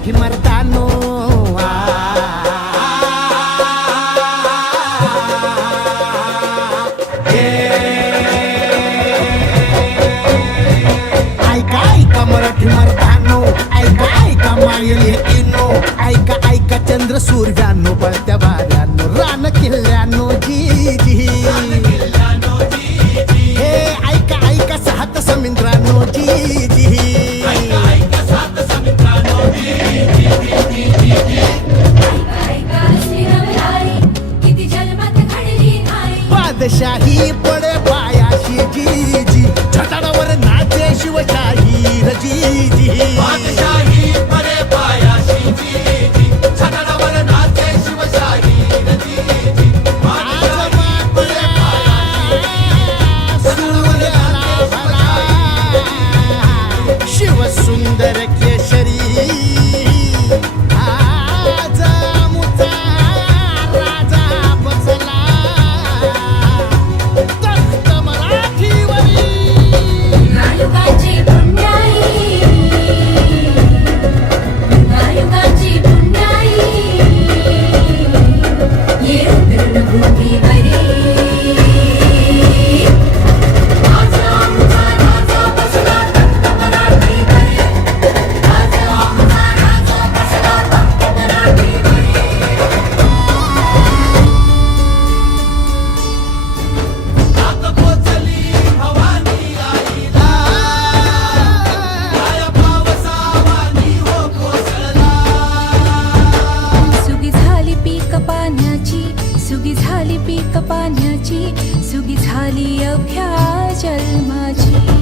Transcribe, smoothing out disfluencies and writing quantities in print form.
मराठी मर्दानो ऐका ऐका मराठी मर्दानो ऐका ऐका मायले इनो ऐका ऐका चंद्र सूर्यानो पळत्या वाऱ्यानो रान किल्ल्यानो जी जी हे ऐका ऐका सात समुद्रानो जी जी बादशाही पडे पायाशी जी जी छटाडावर नाचे शिवशाही जी जी बादशाही परे पायाशी जी जी छटाडावर नाचे शिवशाही जी जी आज मात्र सूर्याला भला शिव सुंदर केशरी आज मुचा राजा बसला तख्त मराठीवरी नायुगाची पुण्याई नायुगाची पुण्याई ये रणभूमीवरी राजा आमचा राजा बसला तख्त मराठीवरी राजा आमचा राजा बसला तख्त मराठीवरी आत पोचली भवानी आईला माया पावसावानी हो कोसळला सुगी झाली पीक पाण्याची सुगी झाली पीक पाण्याची सुगी झाली अभ्या जन्माची